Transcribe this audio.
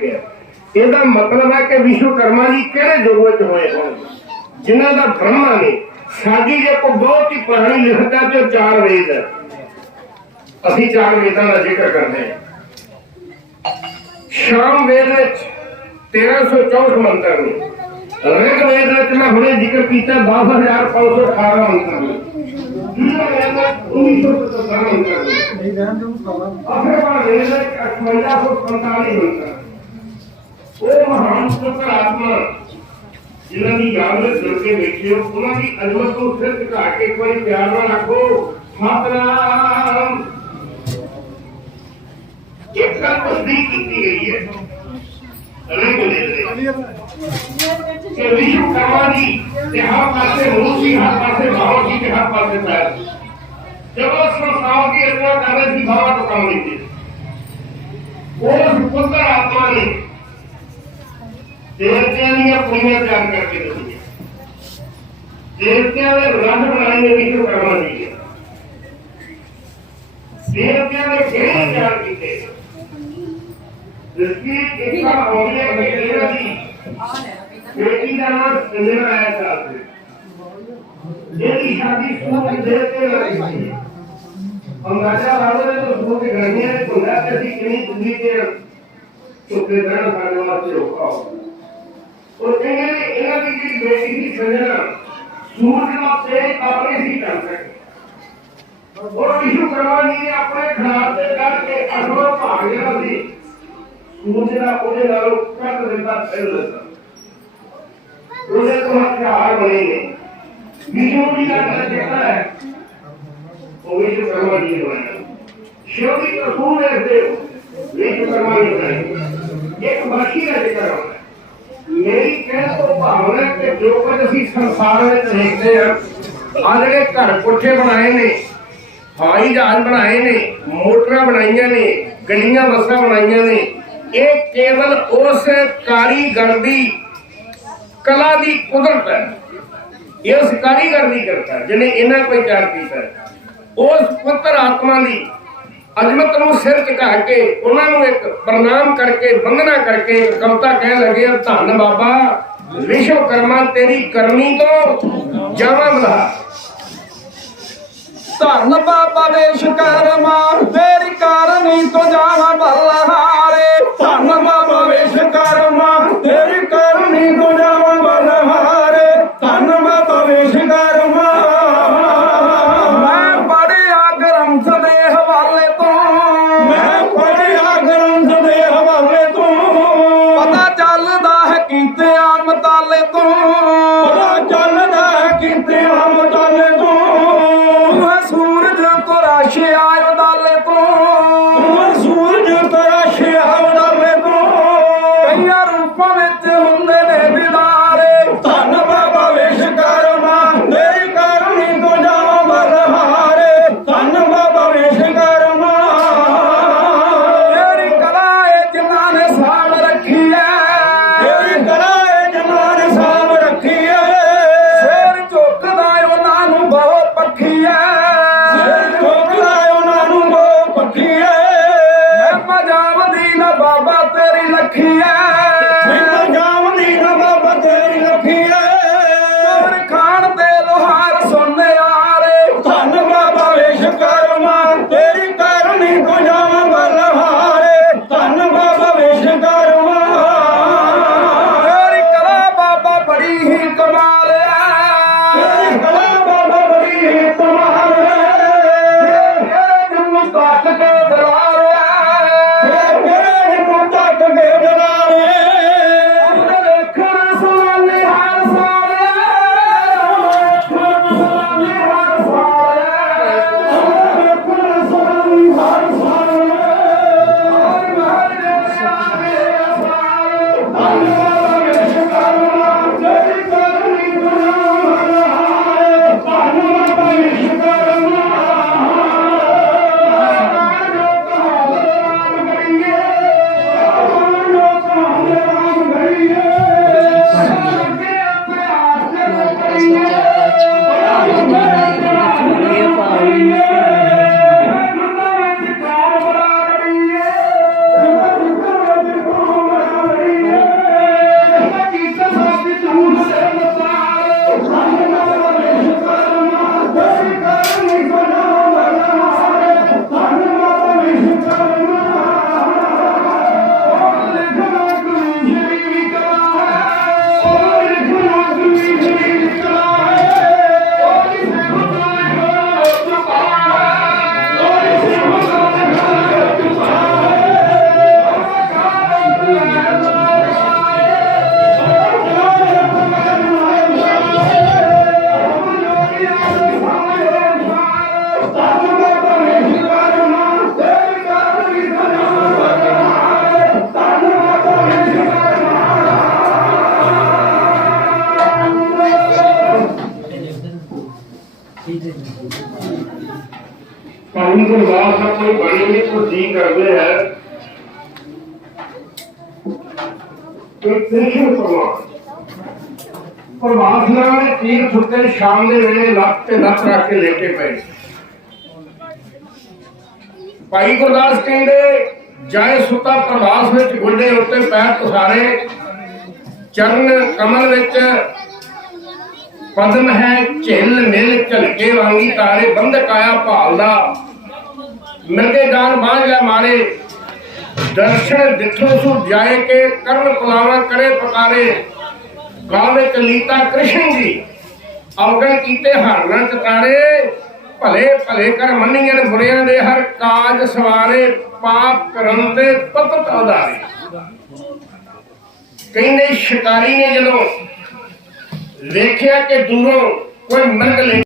ਲਿਖਿਆ ਇਹਦਾ ਮਤਲਬ ਹੈ ਕਿ ਵਿਸ਼ਵਕਰਮਾ ਜੀ ਕਿਹੜੇ ਯੁੱਗ ਵਿੱਚ ਹੋਏ ਹੋਣ? ਜਿਨ੍ਹਾਂ ਦਾ ਬ੍ਰਹਮਾ ਨੇ ਸਾਡੀ ਜੇ ਕੋ ਬਹੁਤ ਹੀ ਪੁਰਾਣੀ ਲਿਖਤ ਤੇ ਚਾਰ ਵੇਦ ਹੈ। ਅਸੀਂ ਚਾਰ ਵੇਦਾਂ ਦਾ ਜ਼ਿਕਰ ਕਰਦੇ ਹਾਂ। ਸ਼ਾਮ ਵੇਦ ਵਿੱਚ 1364 ਮੰਤਰ ਨੇ। ਰਿਗ ਵੇਦ ਵਿੱਚ ਮੈਂ ਹੁਣੇ ਜ਼ਿਕਰ ਕੀਤਾ 10518 ਮੰਤਰ ਨੇ। ਜੁਨਾ ਵੇਦ ਵਿੱਚ 1917 ਮੰਤਰ ਨੇ। ਆਪਣੇ ਕੋਲ ਵੇਦ ਵਿੱਚ 5845 ਮੰਤਰ। ਉਹ ਮਹਾਨ ਸੁਤਰ ਆਤਮਾ ਜਿਨ੍ਹਾਂ ਦੀ ਯਾਦ ਵਿੱਚ ਜੁੜ ਕੇ ਬੈਠੇ ਹੋ ਉਹਨਾਂ ਦੀ ਅਜ਼ਮਤ ਨੂੰ ਸਿਰ ਝੁਕਾ ਕੇ ਇੱਕ ਵਾਰੀ ਪਿਆਰ ਨਾਲ ਆਖੋ ਸਤਨਾਮ ਇੱਕ ਗੱਲ ਤਸਦੀਕ ਕੀਤੀ ਗਈ ਹੈ ਅਰੇ ਬੋਲੇ ਕਿ ਵਿਸ਼ਵ ਕਰਮਾ ਦੀ ਤੇ ਹਰ ਪਾਸੇ ਮੂੰਹ ਸੀ ਹਰ ਪਾਸੇ ਭਾਵ ਸੀ ਤੇ ਹਰ ਪਾਸੇ ਪੈਰ ਜਦੋਂ ਸੰਸਾਰ ਦੀ ਇਤਨਾ ਕਰ ਰਹੇ ਸੀ ਭਾਵਾਂ ਤੋਂ ਕੰਮ ਨਹੀਂ ਕੀਤਾ ਉਸ ਪੁੱਤਰ ਆਤਮਾ ਨੇ ਦੇਵਤਿਆਂ ਦੀਆਂ ਪੁਰੀਆਂ ਤਿਆਰ ਕਰਕੇ ਦਿੱਤੀਆਂ ਦੇਵਤਿਆਂ ਦੇ ਰੰਗ ਬਣਾਏ ਨੇ ਵਿਸ਼ਵ ਕਰਮਾ ਜੀ ਨੇ। ਦੇਵਤਿਆਂ ਨੇ ਕਿਹੜੇ ਤਿਆਰ ਕੀਤੇ? ਜਿਸਕੀ ਇੱਕ ਹੋਣੇ ਕਿ ਦੇਵ ਦੀ? ਬੇਟੀ ਦਾ ਨਾਮ ਸੰਜਨਾ ਆਇਆ ਸਾਹਿਬ ਜਿਹਦੀ ਸ਼ਾਦੀ ਸੂਰਜ ਦੇਵ ਤੇ ਨਾਲ ਸੀ ਅੰਦਾਜ਼ਾ ਲਾਓ ਨੇ ਤਾਂ ਸੂਰਜ ਗਰਮੀਆਂ ਦੇ ਹੁੰਦਾ ਕਿ ਅਸੀਂ ਕਿੰਨੀ ਦੁਨੀ ਤੇ ਚੁੱਕੇ ਰਹਿਣ ਸਾਡੇ ਵਾਸਤੇ ਰੋਕਾ ਹੋ ਉਹ ਕਹਿੰਦੇ ਨੇ ਇਹਨਾਂ ਦੀ ਜਿਹੜੀ ਬੇਟੀ ਦੀ ਸੰਜਨਾ ਸੂਰਜ ਦਾ ਤੇਜ ਆਪਣੇ ਸੀ ਕਰ ਸਕੇ। ਉਹ ਵਿਸ਼ੂ ਕਰਵਾ ਜੀ ਨੇ ਆਪਣੇ ਖਿਲਾਫ ਤੇ ਕਰਕੇ ਅਸਰ ਭਾਗ ਜਿਹੜਾ ਸੀ ਸੂਰਜ ਦਾ ਉਹਦੇ ਨਾਲੋਂ ਕੱਟ ਦਿੰਦਾ ਫੈਲ ਦਿੰਦਾ ਉਹਦੇ ਤੋਂ ਹਥਿਆਰ ਬਣੇ ਨੇ। ਵਿਸ਼ੂ ਦੀ ਗੱਲ ਜਿਹੜਾ ਹੈ। ਉਹ ਵਿਸ਼ੂ ਕਰਵਾ ਜੀ ਨੇ ਬਣਾਇਆ ਸ਼ਿਵ ਦੀ ਕਸੂਰ ਦੇਖਦੇ ਹੋ। ਵਿਸ਼ੂ ਕਰਵਾ ਜੀ ਨੇ ਇੱਕ ਮੇਰੀ ਕਹਿਣ ਤੋਂ ਭਾਵਨਾ ਹੈ ਕਿ ਜੋ ਕੁਝ ਅਸੀਂ ਸੰਸਾਰ ਵਿੱਚ ਦੇਖਦੇ ਹਾਂ ਆ ਜਿਹੜੇ ਘਰ ਕੋਠੇ ਬਣਾਏ ਨੇ ਹਵਾਈ ਜਹਾਜ਼ ਬਣਾਏ ਨੇ, ਮੋਟਰਾਂ ਬਣਾਈਆਂ ਨੇ ਗੱਡੀਆਂ ਬੱਸਾਂ ਬਣਾਈਆਂ ਨੇ, ਇਹ ਕੇਵਲ ਉਸ ਕਾਰੀਗਰ ਦੀ ਕਲਾ ਦੀ ਕੁਦਰਤ ਹੈ। ਇਹ ਉਸ ਕਾਰੀਗਰ ਦੀ ਕਿਰਪਾ ਜਿਹਨੇ ਇਹਨਾਂ ਕੋਈ ਤਿਆਰ ਕੀਤਾ ਉਸ ਪੁੱਤਰ ਆਤਮਾ ਦੀ ਅਜ਼ਮਤ ਨੂੰ ਸਿਰ ਝੁਕਾ ਕੇ ਉਹਨਾਂ ਨੂੰ ਇੱਕ ਪ੍ਰਣਾਮ ਕਰਕੇ ਵੰਦਨਾ ਕਰਕੇ ਇੱਕ ਕਹਿਣ ਲੱਗੇ ਆ, ਧੰਨ ਬਾਬਾ ਵਿਸ਼ਵ ਕਰਮਾ ਤੇਰੀ ਕਰਨੀ ਤੋਂ ਜਾਵਾਂ ਬਲਾ। ਧੰਨ ਬਾਬਾ ਵਿਸ਼ਕਰਮਾ ਤੇਰੀ ਕਰਨੀ ਤੋਂ ਜਾਵਾਂ ਬਲਹਾਰੇ ਕੀਤੇ ਆਮ ਤਾਲੇ ਤੋਂ ਪਤਾ ਚੱਲਦਾ ਕੀਤੇ ਆਮ ਤਾਲੇ ਤੋਂ। ਮੈਂ ਸੂਰਜ ਤੋਂ ਰਾਸ਼ਿਆ ਉਦਾਲੇ ਤੋਂ। ਮੈਂ ਸੂਰਜ ਤੋਂ ਰਾਸ਼ਿਆ ਉਦਾਲੇ ਤੋਂ। ਕਈਆਂ ਰੂਪਾਂ ਵਿੱਚ ਤੇਰੀ ਭਾਈ ਗੁਰਦਾਸ ਸਾਹਿਬ ਕੋਈ ਬਣੀ ਨਹੀਂ ਕੋ ਜੀ ਕਰਦੇ ਹੈ। ਕਿ ਤ੍ਰਿਸ਼ੂ ਪ੍ਰਵਾਸ ਪ੍ਰਵਾਸ ਨਾਲ ਤੀਰ ਸੁੱਤੇ ਸ਼ਾਮ ਦੇ ਵੇਲੇ ਲੱਕ ਤੇ ਲੱਕ ਰੱਖ ਕੇ ਲੇਟੇ ਪਏ। ਭਾਈ ਗੁਰਦਾਸ ਕਹਿੰਦੇ ਜਾਇ ਸੁਤਾ ਪ੍ਰਵਾਸ ਵਿੱਚ ਗੁੱਡੇ ਉੱਤੇ ਪੈਰ ਤੁਸਾਰੇ ਚਰਨ ਕਮਲ ਵਿੱਚ ਪਦਮ ਹੈ ਝਿਲ ਮਿਲ ਝਲਕੇ ਵਾਂਗੀ ਤਾਰੇ ਬੰਦ ਕਾਇਆ ਭਾਲਦਾ ਮਿਲਕੇ ਦਾਨ ਬਾਝ ਲੈ ਮਾਰੇ। ਦਰਸ਼ਨ ਦਿਠੋ ਸੁ ਜਾਏ ਕੇ ਕਰਨ ਪੁਲਾਵਾ ਕਰੇ ਪਕਾਰੇ। ਗਾਂ ਵਿੱਚ ਕ੍ਰਿਸ਼ਨ ਜੀ, ਅਵਗਣ ਕੀਤੇ ਹਰਨਾਂ ਚਤਾਰੇ ਭਲੇ ਭਲੇ ਕਰ ਮੰਨੀਆਂ ਬੁਰਿਆਂ ਦੇ ਹਰ ਕਾਜ ਸਵਾਰੇ, ਪਾਪ ਕਰਨ ਤੇ ਪਤਤ ਉਦਾਰੇ ਕਹਿੰਦੇ ਸ਼ਿਕਾਰੀ ਨੇ ਜਦੋਂ ਵੇਖਿਆ ਕਿ ਦੂਰੋਂ ਕੋਈ ਮਰਗ ਲੈ